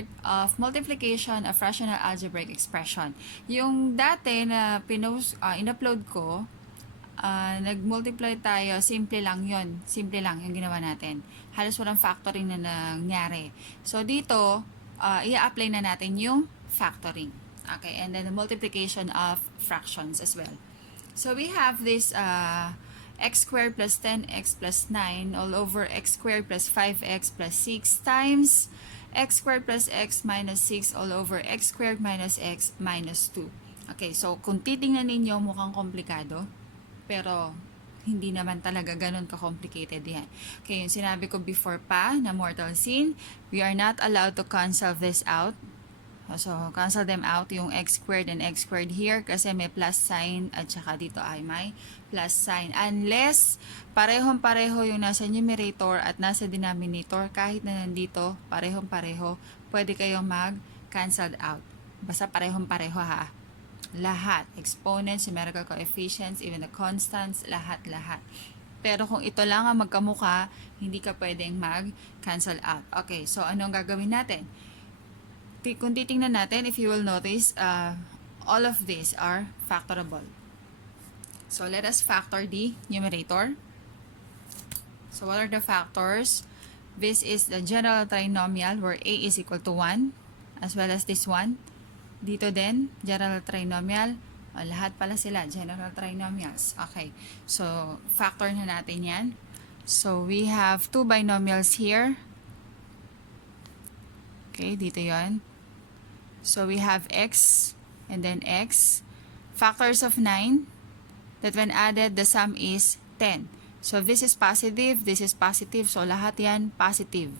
part of multiplication of rational algebraic expression. Yung dati na in-upload ko, nag-multiply tayo, simple lang yon, simple lang yung ginawa natin. Halos walang factoring na nangyari. So dito, i-apply na natin yung factoring. Okay, and then the multiplication of fractions as well. So we have this x squared plus 10x plus 9 all over x squared plus 5x plus 6 times x squared plus x minus 6 all over x squared minus x minus 2. Okay, so kung titingnan ninyo, mukhang komplikado. Pero, hindi naman talaga ganun ka-complicated yan. Okay, yung sinabi ko before pa na mortal sin, we are not allowed to cancel this out. So, cancel them out, yung x squared and x squared here kasi may plus sign at saka dito ay may plus sign. Unless, parehong-pareho yung nasa numerator at nasa denominator, kahit na nandito, parehong-pareho, pwede kayong mag-cancel out. Basta parehong-pareho ha. Lahat. Exponents, numerical coefficients, even the constants, lahat-lahat. Pero kung ito lang ang magkamuka, hindi ka pwedeng mag-cancel out. Okay, so anong gagawin natin? Kung titingnan natin, if you will notice, all of these are factorable. So let us factor the numerator. So what are the factors? This is the general trinomial where a is equal to 1, as well as this one. Dito din, general trinomial. Lahat pala sila, general trinomials. Okay, so factor na natin yan. So we have two binomials here. Okay, dito yon. So we have x and then x. Factors of 9 that when added, the sum is 10. So if this is positive, this is positive. So lahat yan positive.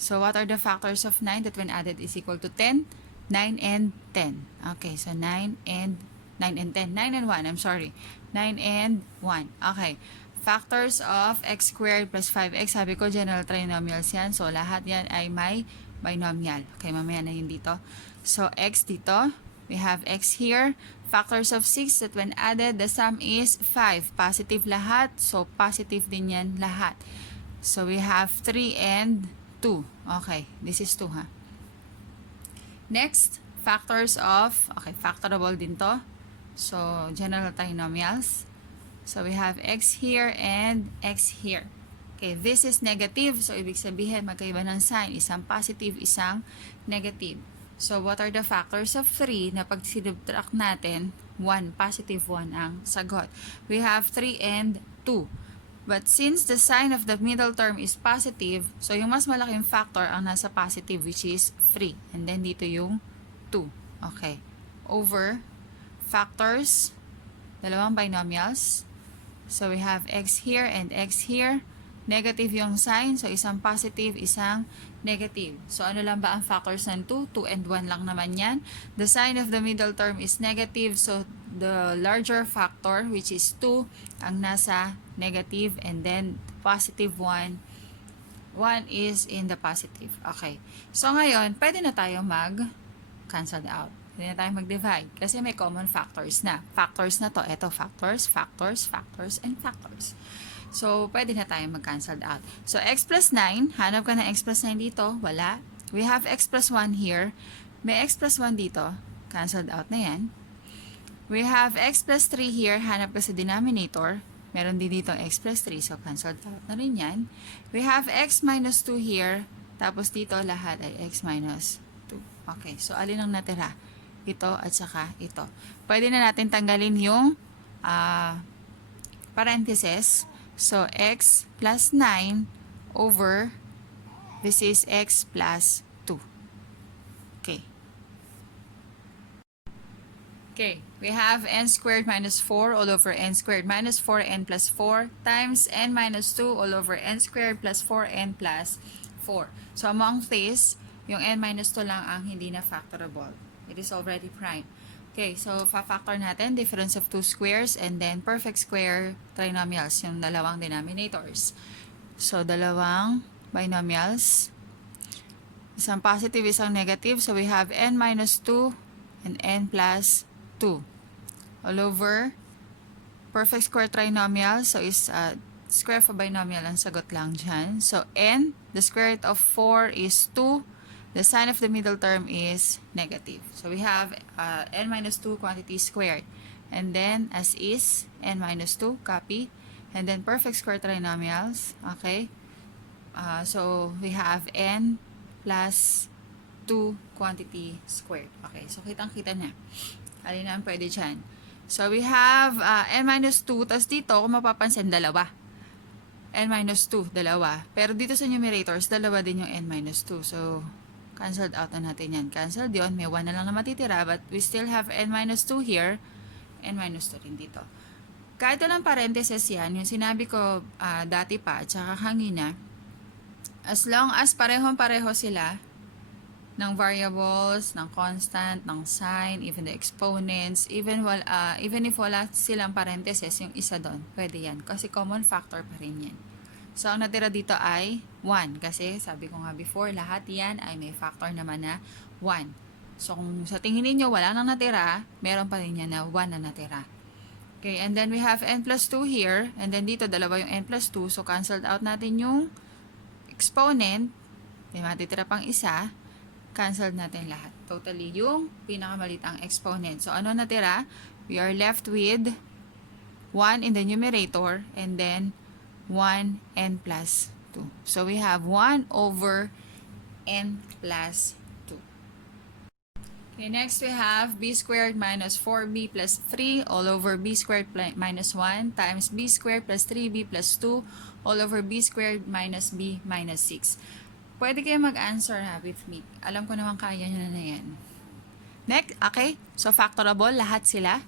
So what are the factors of 9 that when added is equal to 10? 9 and 10. Okay, so 9 and 10. 9 and 1, I'm sorry. 9 and 1. Okay. Factors of x squared plus 5x. Sabi ko, general trinomials yan. So, lahat yan ay may binomial. Okay, mamaya na yun dito. So, x dito. We have x here. Factors of 6 that when added, the sum is 5. Positive lahat. So, positive din yan lahat. So, we have 3 and 2. Okay, this is 2 ha. Next, factors of, okay, factorable din to. So, general trinomials. So, we have x here and x here. Okay, this is negative. So, ibig sabihin, magkaiba ng sign. Isang positive, isang negative. So, what are the factors of 3 na pag sinubtract natin, 1, positive 1 ang sagot. We have 3 and 2. But since the sign of the middle term is positive, so yung mas malaking factor ang nasa positive, which is 3. And then dito yung 2. Okay. Over factors, dalawang binomials. So we have x here and x here. Negative yung sign, so isang positive, isang negative. So ano lang ba ang factors ng 2? 2 and 1 lang naman yan. The sign of the middle term is negative, so the larger factor, which is 2, ang nasa negative, and then positive 1. 1 is in the positive. Okay. So ngayon, pwede na tayo mag-cancel out. Pwede na tayo mag-divide kasi may common factors na. Factors na to. Ito, factors, factors, factors, and factors. So, pwede na tayo mag-cancel out. So, x plus 9. Hanap ka ng x plus 9 dito. Wala. We have x plus 1 here. May x plus 1 dito. Cancelled out na yan. We have x plus 3 here. Hanap ka sa denominator. Meron din dito x plus 3. So, cancelled out na rin yan. We have x minus 2 here. Tapos dito lahat ay x minus 2. Okay. So, alin ang natira? Ito at saka ito. Pwede na natin tanggalin yung parentheses. So, x plus 9 over, this is x plus 2. Okay. Okay, we have n squared minus 4 all over n squared minus 4n plus 4 times n minus 2 all over n squared plus 4n plus 4. So, among these, yung n minus 2 lang ang hindi na factorable. It is already prime. Okay, so fa-factor natin difference of two squares and then perfect square trinomials, yung dalawang denominators. So, dalawang binomials. Isang positive, isang negative. So, we have n minus 2 and n plus 2 all over perfect square trinomial. So, is square of a binomial ang sagot lang dyan. So, n, the square root of 4 is 2 the sign of the middle term is negative. So we have n minus 2 quantity squared. And then, as is, n minus 2, copy. And then, perfect square trinomials. Okay? So, we have n plus 2 quantity squared. Okay, so kitang-kita na. Alin na ang pwede dyan. So, we have n minus 2, tapos dito, kung mapapansin, dalawa. N minus 2, dalawa. Pero dito sa numerators, dalawa din yung n minus 2. So, cancelled out na natin yan. Cancelled yun. May 1 na lang na matitira, but we still have n minus 2 here. N minus 2 rin dito. Kahit walang parentheses yan, yung sinabi ko dati pa, at saka kanina, as long as parehong-pareho sila, ng variables, ng constant, ng sign, even the exponents, even if wala silang parentheses, yung isa doon, pwede yan. Kasi common factor pa rin yan. So, ang natira dito ay 1. Kasi, sabi ko nga before, lahat yan ay may factor naman na 1. So, kung sa tingin niyo wala nang natira, meron pa rin yan na 1 na natira. Okay, and then we have n plus 2 here. And then dito, dalawa yung n plus 2. So, cancelled out natin yung exponent. May matitira pang isa. Cancelled natin lahat. Totally yung pinakamalit ang exponent. So, ano natira? We are left with 1 in the numerator and then 1 n plus 2. So, we have 1 over n plus 2. Okay, next we have b squared minus 4b plus 3 all over b squared minus 1 times b squared plus 3b plus 2 all over b squared minus b minus 6. Pwede kayo mag-answer with me. Alam ko naman kaya nyo na yan. Next, okay. So, factorable, lahat sila.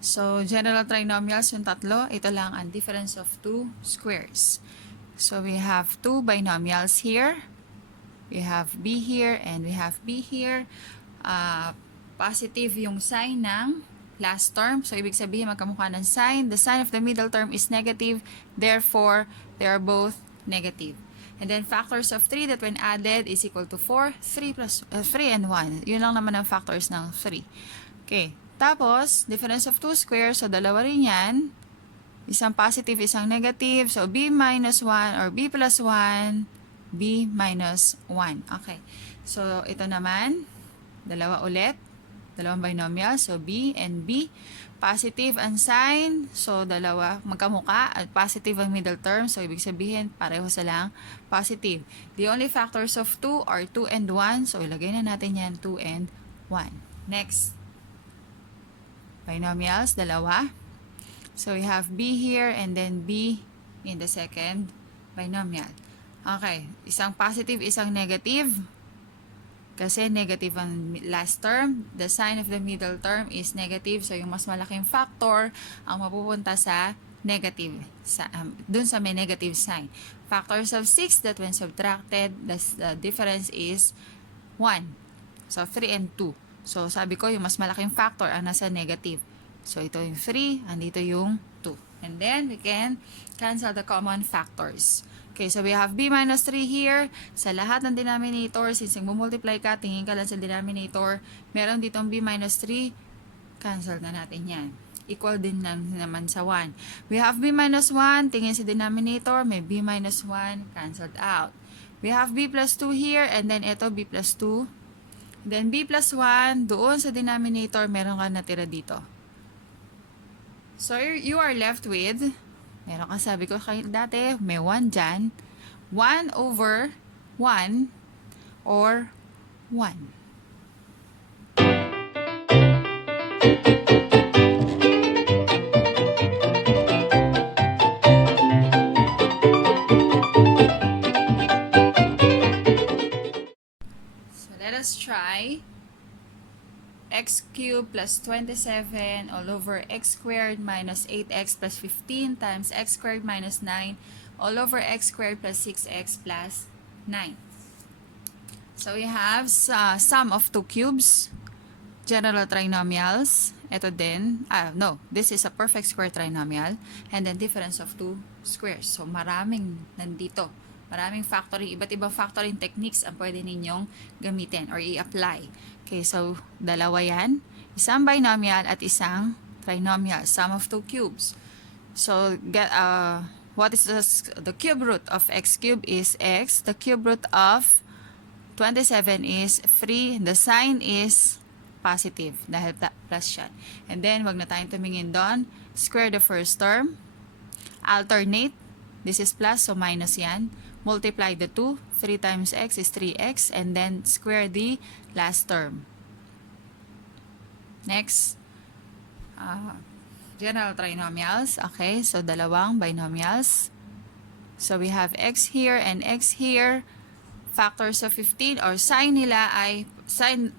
So, general trinomials yung tatlo. Ito lang ang difference of two squares. So, we have two binomials here. We have b here and we have b here. Positive yung sign ng last term. So, ibig sabihin magkamukha ng sign. The sign of the middle term is negative. Therefore, they are both negative. And then, factors of 3 that when added is equal to 4. 3 and 1. Yun lang naman ang factors ng 3. Okay. Tapos, difference of 2 squares. So, dalawa rin yan. Isang positive, isang negative. So, b minus 1 or b plus 1, b minus 1. Okay. So, ito naman, dalawa ulit. Dalawang binomial. So, b and b. Positive ang sign. So, dalawa magkamuka. At positive ang middle term. So, ibig sabihin, pareho silang positive. The only factors of 2 are 2 and 1. So, ilagay na natin yan 2 and 1. Next. Binomials, dalawa. So, we have b here and then b in the second binomial. Okay. Isang positive, isang negative. Kasi negative ang last term. The sign of the middle term is negative. So, yung mas malaking factor ang mapupunta sa negative. Dun sa may negative sign. Factors of 6 that when subtracted, the difference is 1. So, 3 and 2. So, sabi ko, yung mas malaking factor ang nasa negative. So, ito yung 3, andito yung 2. And then, we can cancel the common factors. Okay, so we have b minus 3 here. Sa lahat ng denominator, since nag-multiply ka, tingin ka lang sa denominator, meron ditong b minus 3, cancel na natin yan. Equal din naman sa 1. We have b minus 1, tingin sa denominator, may b minus 1, cancelled out. We have b plus 2 here, and then ito b plus 2. Then, b plus 1, doon sa denominator, meron ka natira dito. So, you are left with, meron ka sabi ko dati, may 1 dyan, 1 over 1 or 1. Let's try x cubed plus 27 all over x squared minus 8x plus 15 times x squared minus 9 all over x squared plus 6x plus 9. So we have sum of two cubes, general trinomials. Ito din, this is a perfect square trinomial, and then difference of two squares. So maraming nandito. Maraming factoring, iba't ibang factoring techniques ang pwede ninyong gamitin or i-apply. Okay, so dalawa yan. Isang binomial at isang trinomial. Sum of two cubes. So, what is the cube root of x cubed is x. The cube root of 27 is free. The sign is positive dahil plus yan. And then, wag na tayong tumingin doon. Square the first term. Alternate. This is plus, so minus yan. Multiply the 2. 3 times x is 3x. And then, square the last term. Next. General trinomials. Okay, so dalawang binomials. So, we have x here and x here. Factors of 15 or sign nila ay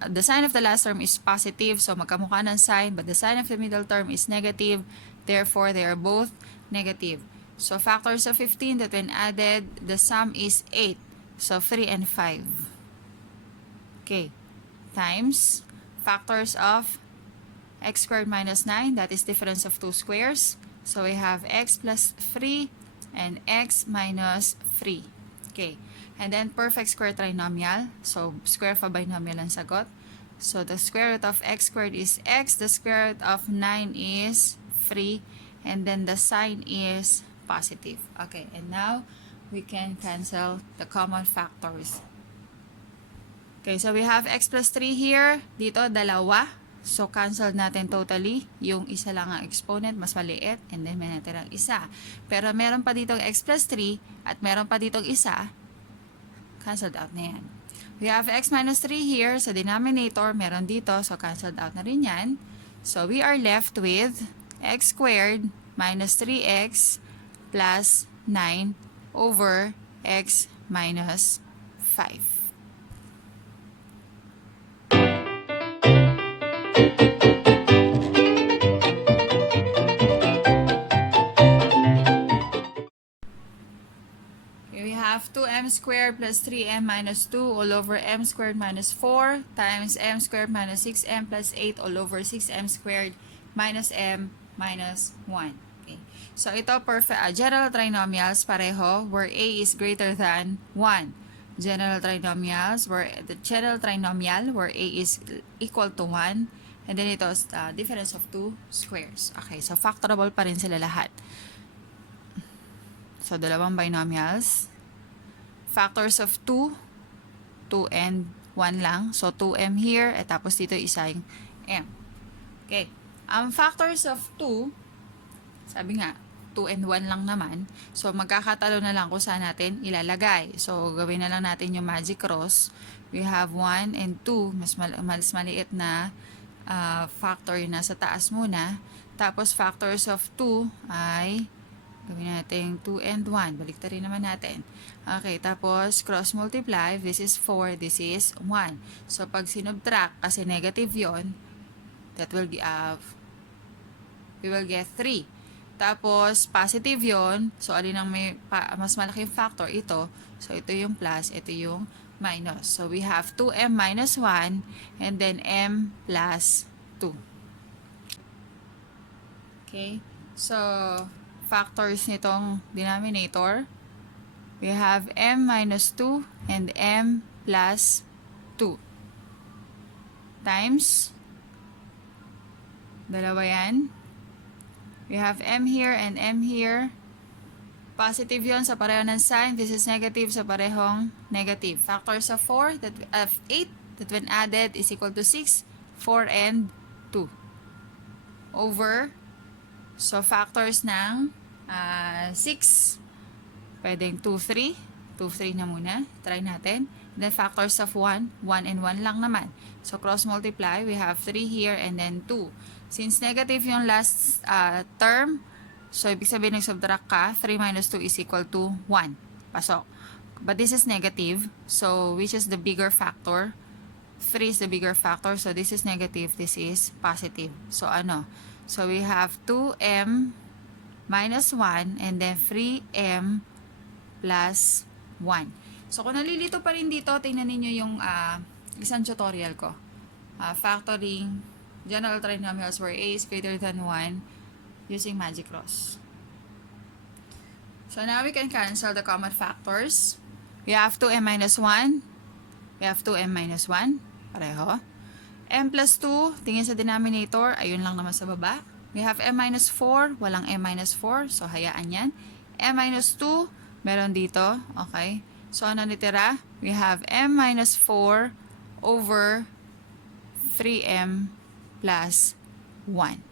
the sign of the last term is positive, so magkamukha ng sign, but the sign of the middle term is negative, therefore they are both negative. So factors of 15 that when added, the sum is 8, so 3 and 5. Okay, times factors of x squared minus 9, that is difference of two squares, so we have x plus 3 and x minus 3. Okay. And then, perfect square trinomial. So, square of a binomial ang sagot. So, the square root of x squared is x. The square root of 9 is 3. And then, the sign is positive. Okay. And now, we can cancel the common factors. Okay. So, we have x plus 3 here. Dito, dalawa. So, cancel natin totally. Yung isa lang ang exponent, mas maliit. And then, may natirang isa. Pero, meron pa ditong x plus 3 at meron pa ditong isa. Cancelled out na yan. We have x minus 3 here. Sa denominator, meron dito. So, cancelled out na rin yan. So, we are left with x squared minus 3x plus 9 over x minus 5. Have 2m squared plus 3m minus 2 all over m squared minus 4 times m squared minus 6m plus 8 all over 6m squared minus m minus 1. Okay. So, ito perfect. General trinomials pareho where a is greater than 1. General trinomials where the general trinomial where a is equal to 1. And then ito is difference of two squares. Okay. So, factorable pa rin sila lahat. So, dalawang binomials. Factors of 2 and 1 lang. So, 2m here, at tapos dito isa yung m. Okay. Factors of 2, sabi nga, 2 and 1 lang naman. So, magkakatalo na lang kung saan natin ilalagay. So, gawin na lang natin yung magic cross. We have 1 and 2, mas maliit na factor yung nasa taas muna. Tapos, factors of 2 ay gawin natin 2 and 1. Baliktarin naman natin. Okay, tapos cross multiply. This is 4, this is 1. So, pag sinubtract, kasi negative yon, that will be we will get 3. Tapos, positive yon. So, alin ang may mas malaking factor? Ito. So, ito yung plus, ito yung minus. So, we have 2m minus 1 and then m plus 2. Okay. So, factors nitong denominator, we have m minus 2 and m plus 2 times, dalawa yan, we have m here and m here, positive yon sa pareho ng sign, this is negative sa parehong negative. Factors of 4, of 8, that when added is equal to 6, 4 and 2 over. So, factors ng 6, pwedeng 2, 3. 2, 3 na muna. Try natin. Then, factors of 1. 1 and 1 lang naman. So, cross multiply. We have 3 here and then 2. Since negative yung last term, so, ibig sabihin nag-subtract ka, 3 minus 2 is equal to 1. Pasok. But this is negative. So, which is the bigger factor? 3 is the bigger factor. So, this is negative. This is positive. So, ano? So, we have 2m minus 1 and then 3m plus 1. So, kung nalilito pa rin dito, tingnan ninyo yung isang tutorial ko. Factoring general trinomials where a is greater than 1 using magic cross. So, now we can cancel the common factors. We have 2m minus 1. We have 2m minus 1. Pareho. M plus 2, tingin sa denominator, ayun lang naman sa baba. We have m minus 4, walang m minus 4, so hayaan yan. M minus 2, meron dito, okay. So, ano natira? We have m minus 4 over 3m plus 1.